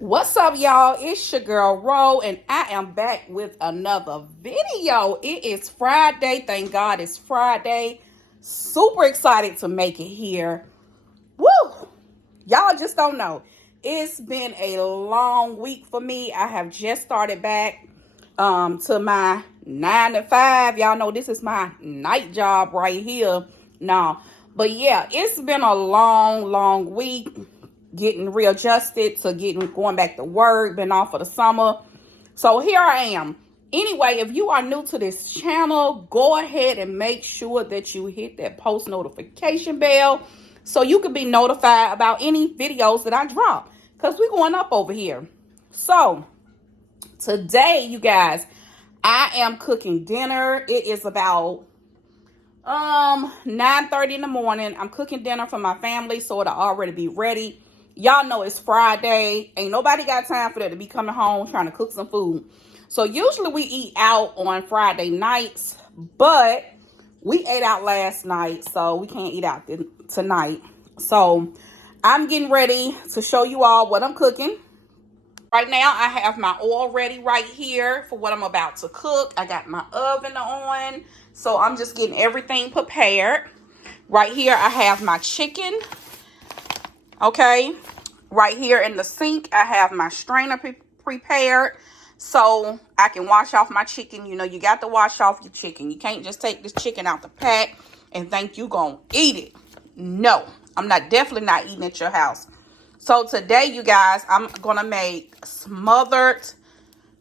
What's up, y'all? It's your girl Ro, and I am back with another video. It is Friday. Thank God it's Friday. Super excited to make it here. Woo! Y'all just don't know. It's been a long week for me. I have just started back to my 9 to 5. Y'all know this is my night job right here. Now, but yeah, it's been a long week getting readjusted to going back to work, been off for the summer. So here I am. Anyway, if you are new to this channel, go ahead and make sure that you hit that post notification bell so you can be notified about any videos that I drop, because we're going up over here. So today, you guys, I am cooking dinner. It is about 9:30 in the morning. I'm cooking dinner for my family, so it'll already be ready. Y'all know it's Friday. Ain't nobody got time for that to be coming home trying to cook some food. So usually we eat out on Friday nights, but we ate out last night, so we can't eat out tonight. So I'm getting ready to show you all what I'm cooking. Right now, I have my oil ready right here for what I'm about to cook. I got my oven on, so I'm just getting everything prepared. Right here, I have my chicken. Okay, right here in the sink, I have my strainer prepared so I can wash off my chicken. You know, you got to wash off your chicken. You can't just take this chicken out the pack and think you gonna eat it. No, I'm definitely not eating at your house. So today, you guys, I'm gonna make smothered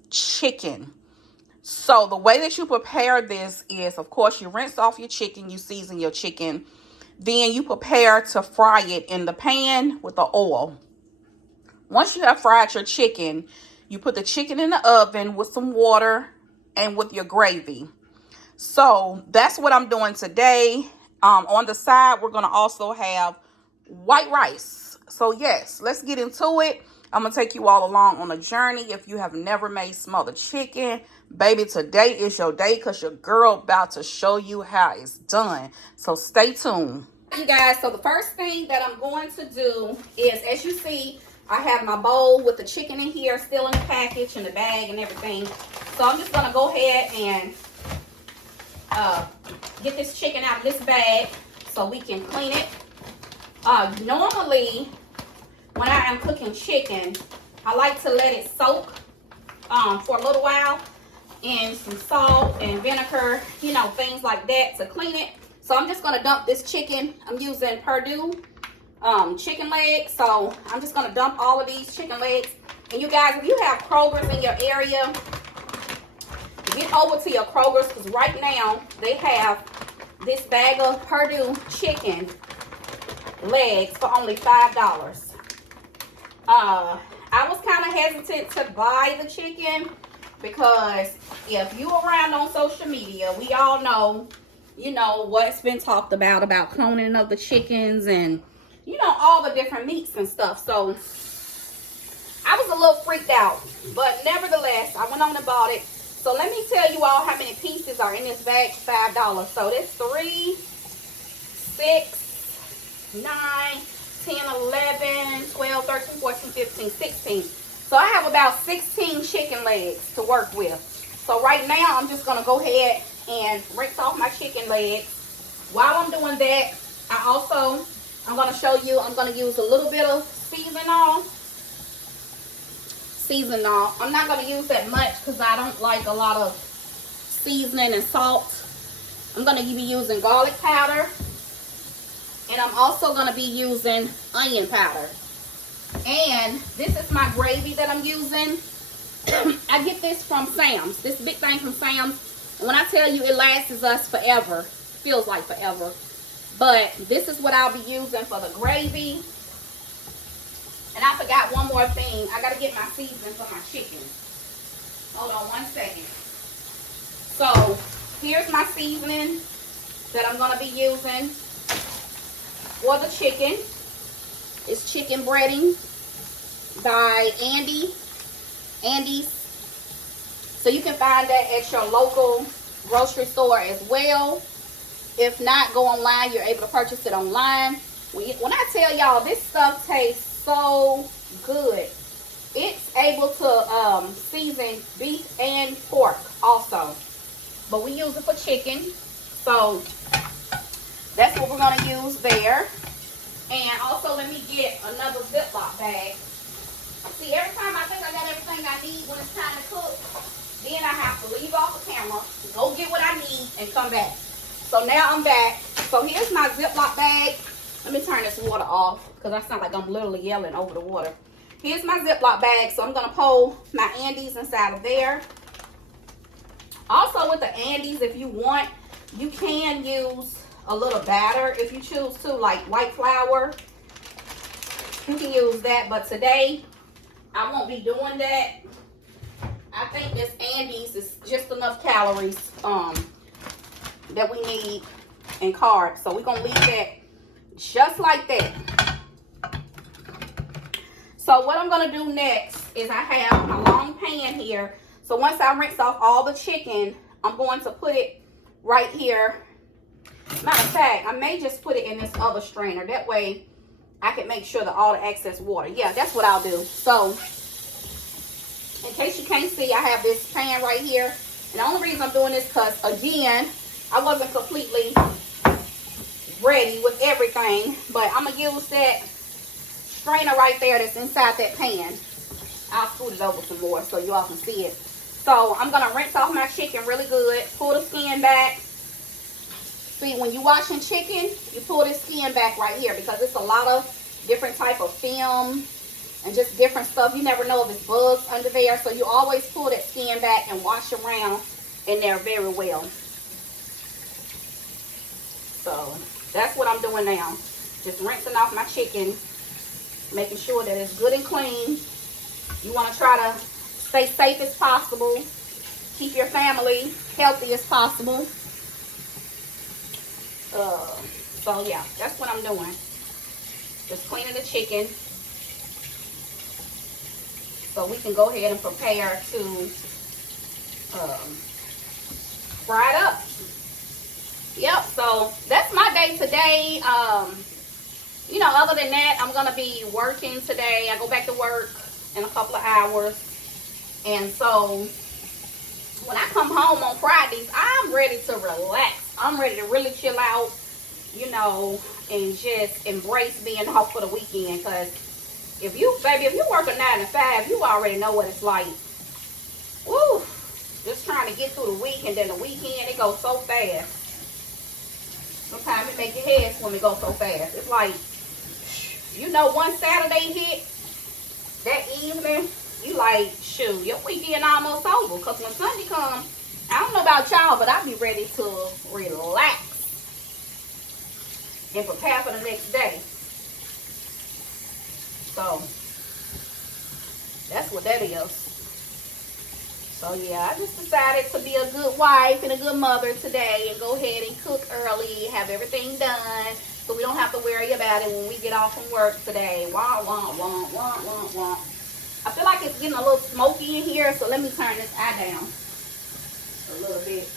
chicken. So the way that you prepare this is, of course, you rinse off your chicken, you season your chicken. Then you prepare to fry it in the pan with the oil. Once you have fried your chicken, you put the chicken in the oven with some water and with your gravy. So that's what I'm doing today. On the side, we're going to also have white rice. So yes, let's get into it. I'm going to take you all along on a journey. If you have never made smothered chicken, baby, today is your day, because your girl about to show you how it's done. So stay tuned. You guys, so the first thing that I'm going to do is, as you see, I have my bowl with the chicken in here, still in the package and the bag and everything. So I'm just going to go ahead and get this chicken out of this bag so we can clean it. Normally, when I am cooking chicken, I like to let it soak for a little while in some salt and vinegar, you know, things like that to clean it. So I'm just going to dump this chicken. I'm using Perdue chicken legs. So I'm just going to dump all of these chicken legs. And you guys, if you have Kroger's in your area, get over to your Kroger's, because right now they have this bag of Perdue chicken legs for only $5. I was kind of hesitant to buy the chicken because if you around on social media, we all know, you know, what's been talked about cloning of the chickens and, you know, all the different meats and stuff. So I was a little freaked out, but nevertheless, I went on and bought it. So let me tell you all how many pieces are in this bag for $5. So that's 3, 6, 9, 10, 11, 12, 13, 14, 15, 16. So I have about 16 chicken legs to work with. So right now, I'm just going to go ahead and rinse off my chicken legs. While I'm doing that, I'm going to show you, I'm going to use a little bit of seasoning. I'm not going to use that much because I don't like a lot of seasoning and salt. I'm going to be using garlic powder. And I'm also going to be using onion powder. And this is my gravy that I'm using. I get this from Sam's. This big thing from Sam's. And when I tell you it lasts us forever, feels like forever. But this is what I'll be using for the gravy. And I forgot one more thing. I got to get my seasoning for my chicken. Hold on one second. So here's my seasoning that I'm going to be using for the chicken. It's chicken breading by Andy's. So you can find that at your local grocery store as well. If not, go online. You're able to purchase it online. When I tell y'all, this stuff tastes so good. It able to season beef and pork also. But we use it for chicken. So that's what we're going to use there. And also, let me get another Ziploc bag. See, every time I think I got everything I need when it's time to cook, then I have to leave off the camera, go get what I need, and come back. So now I'm back. So here's my Ziploc bag. Let me turn this water off because I sound like I'm literally yelling over the water. Here's my Ziploc bag. So I'm going to pull my Andes inside of there. Also with the Andes, if you want, you can use a little batter if you choose to, like white flour. You can use that, but today I won't be doing that. I think this Andes is just enough calories that we need and carbs. So we're going to leave that just like that. So what I'm going to do next is I have my long pan here. So once I rinse off all the chicken, I'm going to put it right here. Matter of fact, I may just put it in this other strainer. That way I can make sure that all the excess water. Yeah, that's what I'll do. So in case you can't see, I have this pan right here. And the only reason I'm doing this because, again, I wasn't completely ready with everything. But I'm going to use that strainer right there that's inside that pan. I'll scoot it over some more so you all can see it. So I'm going to rinse off my chicken really good. Pull the skin back. See, when you're washing chicken, you pull this skin back right here because it's a lot of different type of film and just different stuff. You never know if it's bugs under there. So you always pull that skin back and wash around in there very well. So that's what I'm doing now. Just rinsing off my chicken, making sure that it's good and clean. You want to try to stay safe as possible. Keep your family healthy as possible. So yeah, that's what I'm doing. Just cleaning the chicken. So we can go ahead and prepare to fry it up. Yep, so that's my day today. You know, other than that, I'm going to be working today. I go back to work in a couple of hours. And so when I come home on Fridays, I'm ready to relax. I'm ready to really chill out, you know, and just embrace being off for the weekend. Because if you work a 9 to 5, you already know what it's like. Woo! Just trying to get through the week, and then the weekend, it goes so fast. Sometimes it makes your head swim, it goes so fast. It's like, you know, one Saturday hit, that evening, you like, shoot, your weekend almost over. Because when Sunday comes, I don't know about y'all, but I'll be ready to relax and prepare for the next day. So, that's what that is. So, yeah, I just decided to be a good wife and a good mother today and go ahead and cook early, have everything done, so we don't have to worry about it when we get off from work today. Wah, wah, wah, wah, wah, wah. I feel like it's getting a little smoky in here, so let me turn this eye down a little bit.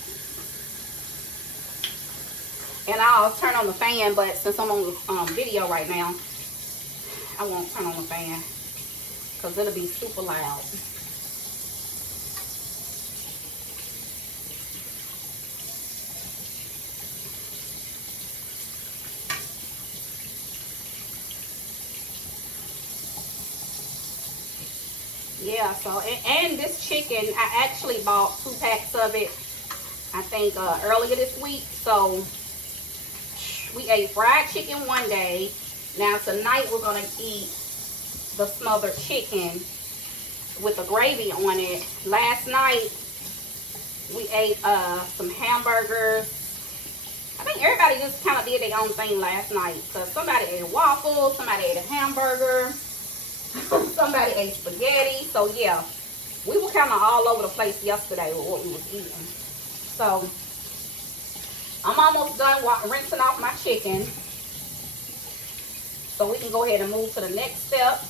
And I'll turn on the fan, but since I'm on the video right now, I won't turn on the fan because it'll be super loud. Yeah, so, and this chicken, I actually bought 2 packs of it, I think, earlier this week. So, we ate fried chicken one day. Now, tonight, we're going to eat the smothered chicken with the gravy on it. Last night, we ate some hamburgers. I think everybody just kind of did their own thing last night. Because somebody ate a waffle, somebody ate a hamburger. Somebody ate spaghetti. So yeah, we were kind of all over the place yesterday with what we was eating. So I'm almost done rinsing off my chicken, so we can go ahead and move to the next step.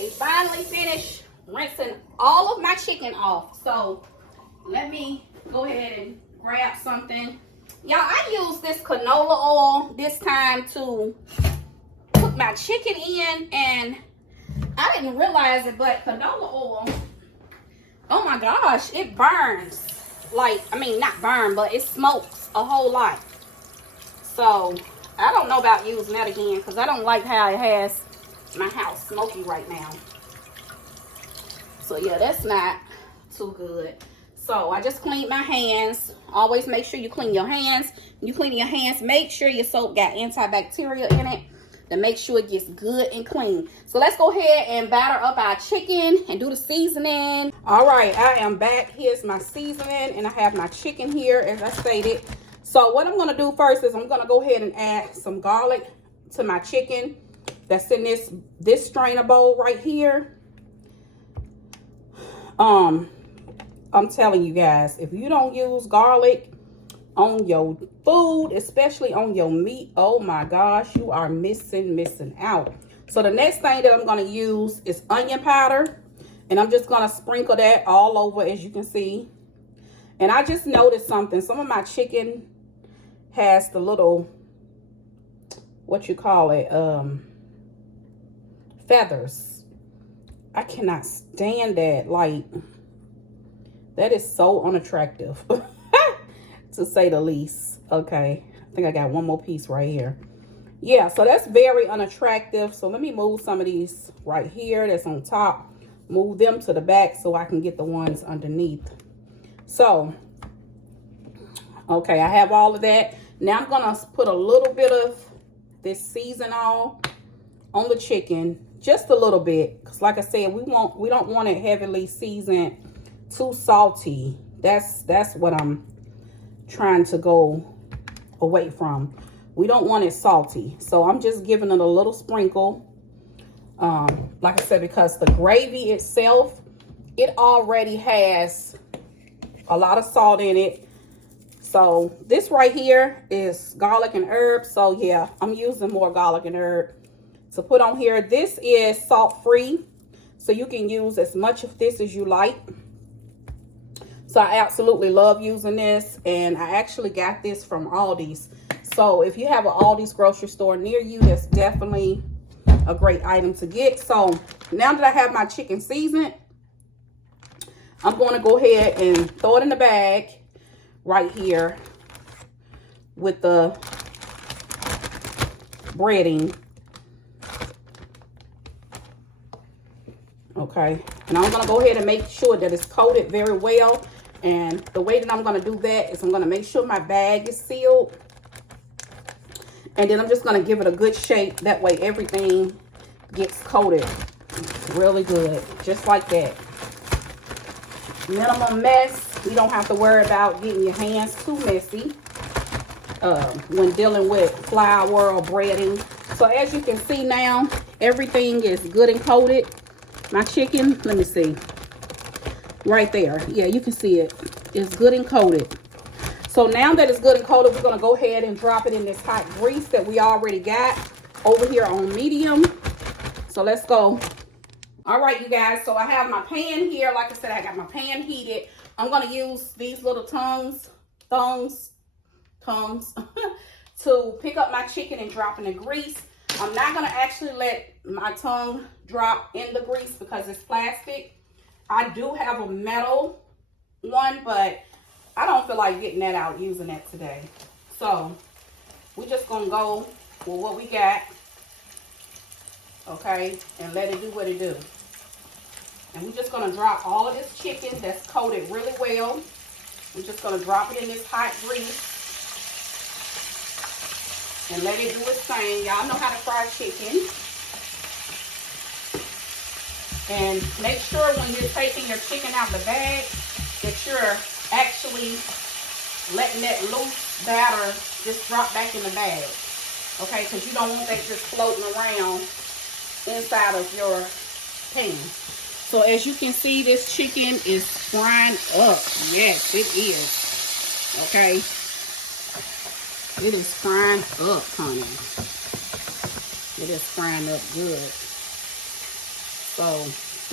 Okay, finally finished rinsing all of my chicken off. So let me go ahead and grab something. Y'all, I use this canola oil this time to cook my chicken in, and I didn't realize it, but canola oil, oh my gosh, it burns. Like, I mean, not burn, but it smokes a whole lot. So I don't know about using that again because I don't like how it has my house smoky right now. So yeah, that's not too good. So I just cleaned my hands. Always make sure you clean your hands. When you clean your hands, make sure your soap got antibacterial in it to make sure it gets good and clean. So let's go ahead and batter up our chicken and do the seasoning. All right, I am back. Here's my seasoning, and I have my chicken here as I stated. So what I'm gonna do first is I'm gonna go ahead and add some garlic to my chicken that's in this strainer bowl right here. I'm telling you guys, if you don't use garlic on your food, especially on your meat, oh my gosh, you are missing out. So the next thing that I'm going to use is onion powder, and I'm just going to sprinkle that all over, as you can see. And I just noticed something. Some of my chicken has the little, what you call it, feathers. I cannot stand that. Like, that is so unattractive, to say the least. Okay, I think I got one more piece right here. Yeah, so that's very unattractive. So let me move some of these right here that's on top. Move them to the back so I can get the ones underneath. So, okay, I have all of that. Now I'm gonna put a little bit of this season on the chicken, just a little bit, because like I said, we don't want it heavily seasoned, too salty. That's what I'm trying to go away from. We don't want it salty, so I'm just giving it a little sprinkle. Like I said, because the gravy itself, it already has a lot of salt in it. So this right here is garlic and herb. So yeah, I'm using more garlic and herb to put on here. This is salt free, so you can use as much of this as you like. So I absolutely love using this, and I actually got this from Aldi's. So if you have an Aldi's grocery store near you, that's definitely a great item to get. So now that I have my chicken seasoned, I'm going to go ahead and throw it in the bag right here with the breading. Okay, and I'm going to go ahead and make sure that it's coated very well. And the way that I'm going to do that is I'm going to make sure my bag is sealed. And then I'm just going to give it a good shake. That way everything gets coated really good. Just like that. Minimum mess. You don't have to worry about getting your hands too messy when dealing with flour or breading. So as you can see now, everything is good and coated. My chicken, let me see. Right there. Yeah, you can see it. It's good and coated. So now that it's good and coated, we're going to go ahead and drop it in this hot grease that we already got over here on medium. So let's go. All right, you guys. So I have my pan here. Like I said, I got my pan heated. I'm going to use these little tongs to pick up my chicken and drop in the grease. I'm not going to actually let my tongue drop in the grease because it's plastic. I do have a metal one, but I don't feel like getting that out, using that today. So we're just going to go with what we got, okay, and let it do what it do. And we're just going to drop all of this chicken that's coated really well. We're just going to drop it in this hot grease and let it do its thing. Y'all know how to fry chicken. And make sure when you're taking your chicken out of the bag that you're actually letting that loose batter just drop back in the bag. Okay, because you don't want that just floating around inside of your pan. So as you can see, this chicken is frying up. Yes, it is. Okay. It is frying up, honey. It is frying up good. So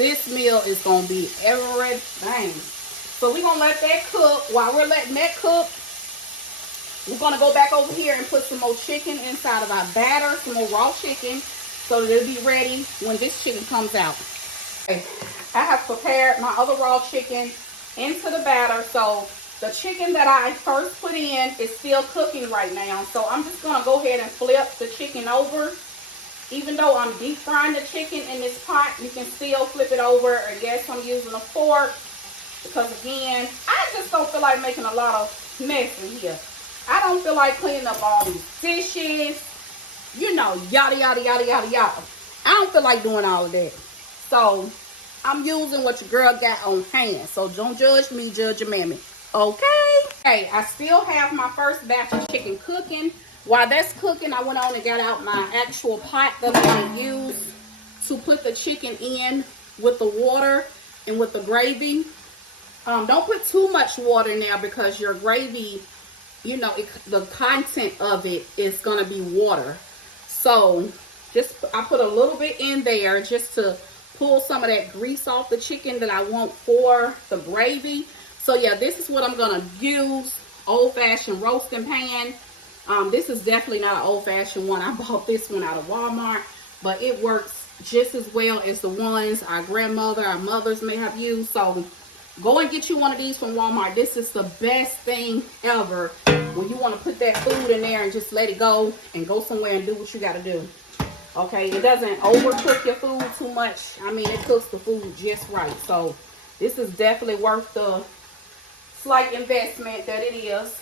this meal is going to be everything. So we're going to let that cook. While we're letting that cook, we're going to go back over here and put some more chicken inside of our batter, some more raw chicken, so that it'll be ready when this chicken comes out. Okay. I have prepared my other raw chicken into the batter. So the chicken that I first put in is still cooking right now. So I'm just going to go ahead and flip the chicken over. Even though I'm deep frying the chicken in this pot, you can still flip it over. Or yes, I'm using a fork. Because again, I just don't feel like making a lot of mess in here. I don't feel like cleaning up all these dishes. You know, yada, yada, yada, yada, yada. I don't feel like doing all of that. So I'm using what your girl got on hand. So don't judge me, judge your mammy. Okay? Okay, I still have my first batch of chicken cooking. While that's cooking, I went on and got out my actual pot that I'm going to use to put the chicken in with the water and with the gravy. Don't put too much water in there because your gravy, you know, the content of it is going to be water. So I put a little bit in there just to pull some of that grease off the chicken that I want for the gravy. So yeah, this is what I'm going to use. Old-fashioned roasting pan. This is definitely not an old-fashioned one. I bought this one out of Walmart, but it works just as well as the ones our grandmother, our mothers may have used. So go and get you one of these from Walmart. This is the best thing ever when you want to put that food in there and just let it go and go somewhere and do what you got to do. Okay, it doesn't overcook your food too much. I mean, it cooks the food just right. So this is definitely worth the slight investment that it is.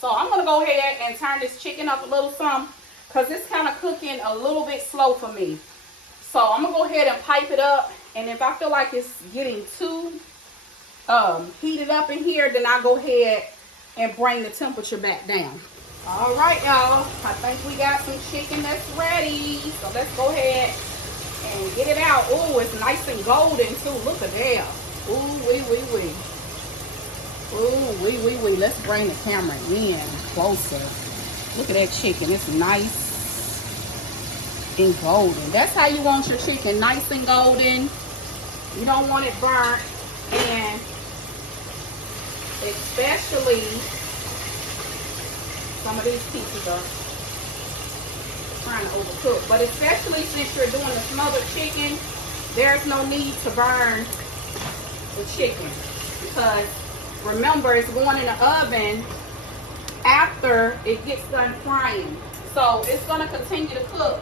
So I'm going to go ahead and turn this chicken up a little some because it's kind of cooking a little bit slow for me. So I'm going to go ahead and pipe it up. And if I feel like it's getting too heated up in here, then I'll go ahead and bring the temperature back down. All right, y'all. I think we got some chicken that's ready. So let's go ahead and get it out. Oh, it's nice and golden too. Look at that. Ooh, wee, wee, wee. Ooh, wee, wee, wee. Let's bring the camera in closer. Look at that chicken. It's nice and golden. That's how you want your chicken. Nice and golden. You don't want it burnt. And especially some of these pieces are trying to overcook. But especially since you're doing the smothered chicken, there's no need to burn the chicken. Because remember, it's going in the oven after it gets done frying. So it's going to continue to cook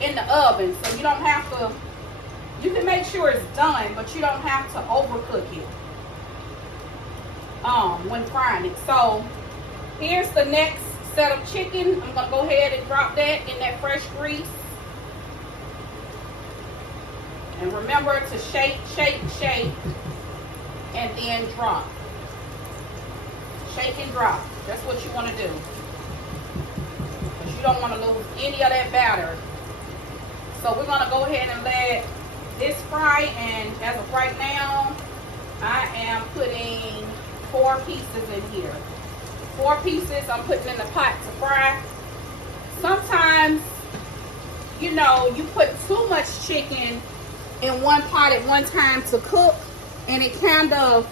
in the oven. So you don't have to, you can make sure it's done, but you don't have to overcook it when frying it. So here's the next set of chicken. I'm going to go ahead and drop that in that fresh grease. And remember to shake, shake, shake, and then drop. Shake and drop. That's what you want to do. Because you don't want to lose any of that batter. So we're going to go ahead and let this fry. And as of right now, I am putting 4 pieces in here. 4 pieces I'm putting in the pot to fry. Sometimes, you know, you put too much chicken in one pot at one time to cook, and it kind of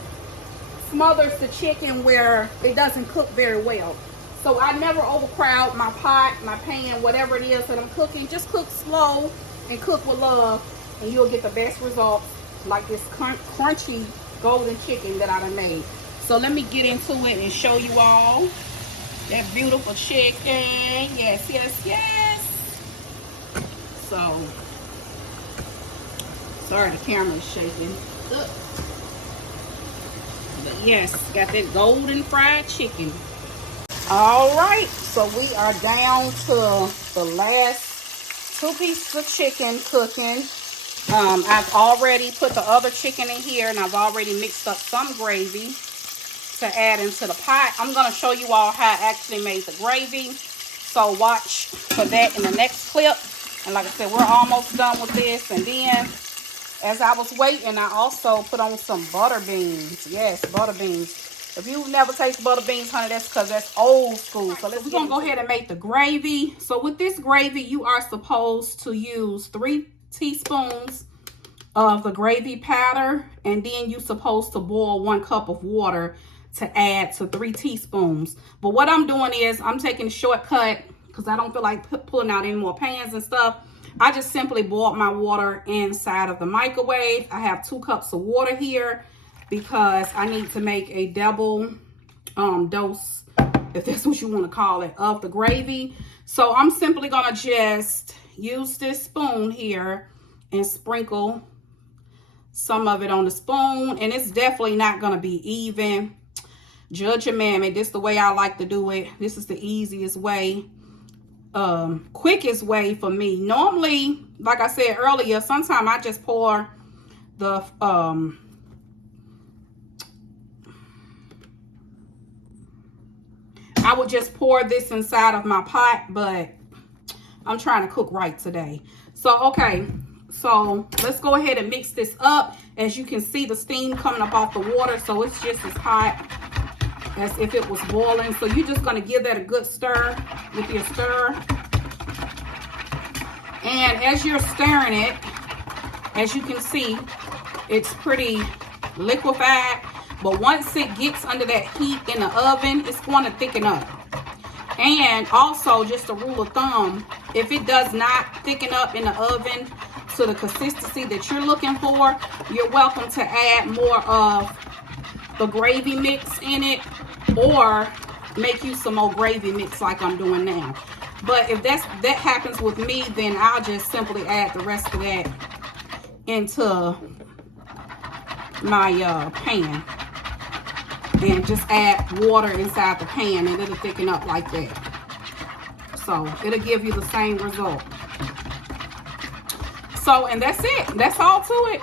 smothers the chicken where it doesn't cook very well. So I never overcrowd my pot, my pan, whatever it is that I'm cooking. Just cook slow and cook with love, and you'll get the best results, like this crunchy golden chicken that I done made. So let me get into it and show you all that beautiful chicken. Yes, yes, yes. So, sorry the camera's shaking. Ugh. But yes, got that golden fried chicken. All right, so we are down to the last 2 pieces of chicken cooking. I've already put the other chicken in here, and I've already mixed up some gravy to add into the pot. I'm going to show you all how I actually made the gravy. So watch for that in the next clip. And like I said, we're almost done with this. And then as I was waiting, I also put on some butter beans. Yes, butter beans. If you've never tasted butter beans, honey, that's because that's old school. So we're going to go ahead and make the gravy. So with this gravy, you are supposed to use 3 teaspoons of the gravy powder, and then you're supposed to boil 1 cup of water to add to 3 teaspoons. But what I'm doing is I'm taking a shortcut because I don't feel like pulling out any more pans and stuff. I just simply boiled my water inside of the microwave. I have 2 cups of water here because I need to make a double dose, if that's what you want to call it, of the gravy. So I'm simply gonna just use this spoon here and sprinkle some of it on the spoon, and it's definitely not gonna be even. Judge your mammy. This is the way I like to do it. This is the easiest way, quickest way for me. Normally, like I said earlier, sometimes I just pour the I would just pour this inside of my pot, but I'm trying to cook right today. So, okay, so let's go ahead and mix this up. As you can see, the steam coming up off the water, so it's just as hot as if it was boiling. So you're just gonna give that a good stir with your stir. And as you're stirring it, as you can see, it's pretty liquefied. But once it gets under that heat in the oven, it's going to thicken up. And also, just a rule of thumb, if it does not thicken up in the oven to the consistency that you're looking for, you're welcome to add more of the gravy mix in it, or make you some more gravy mix like I'm doing now. But if that happens with me, then I'll just simply add the rest of that into my pan, and just add water inside the pan, and it'll thicken up like that. So it'll give you the same result. So, and that's it. That's all to it.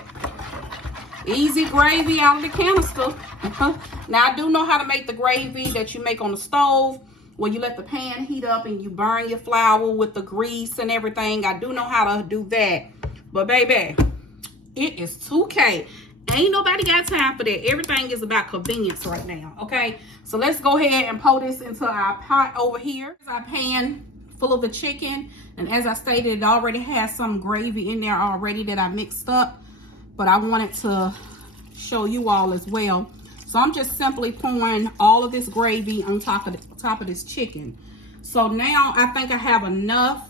Easy gravy out of the canister. Now, I do know how to make the gravy that you make on the stove, where you let the pan heat up and you burn your flour with the grease and everything. I do know how to do that. But baby, it is 2K. Ain't nobody got time for that. Everything is about convenience right now, okay? So let's go ahead and pour this into our pot over here. Our pan full of the chicken. And as I stated, it already has some gravy in there already that I mixed up. But I wanted to show you all as well. So I'm just simply pouring all of this gravy on top of this chicken. So now I think I have enough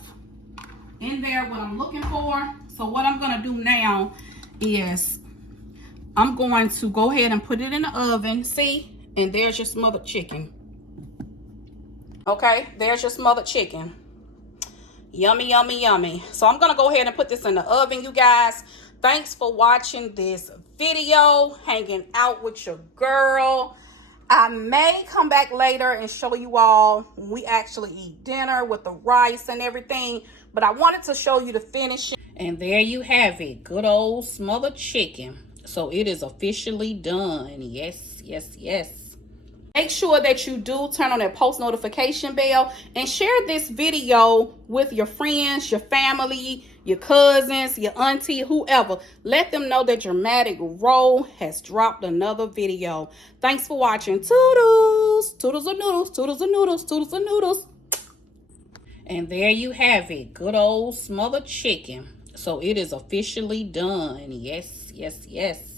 in there, what I'm looking for. So what I'm gonna do now is I'm going to go ahead and put it in the oven. See, and there's your smothered chicken. Okay, there's your smothered chicken. Yummy, yummy, yummy. So I'm gonna go ahead and put this in the oven, you guys. Thanks for watching this video, hanging out with your girl. I may come back later and show you all when we actually eat dinner with the rice and everything, but I wanted to show you the finishing. And there you have it, good old smothered chicken. So it is officially done. Yes, yes, yes. Make sure that you do turn on that post notification bell and share this video with your friends, your family, your cousins, your auntie, whoever. Let them know that Dramatic Ro has dropped another video. Thanks for watching. Toodles. Toodles of noodles. Toodles of noodles. Toodles of noodles. And there you have it. Good old smothered chicken. So it is officially done. Yes, yes, yes.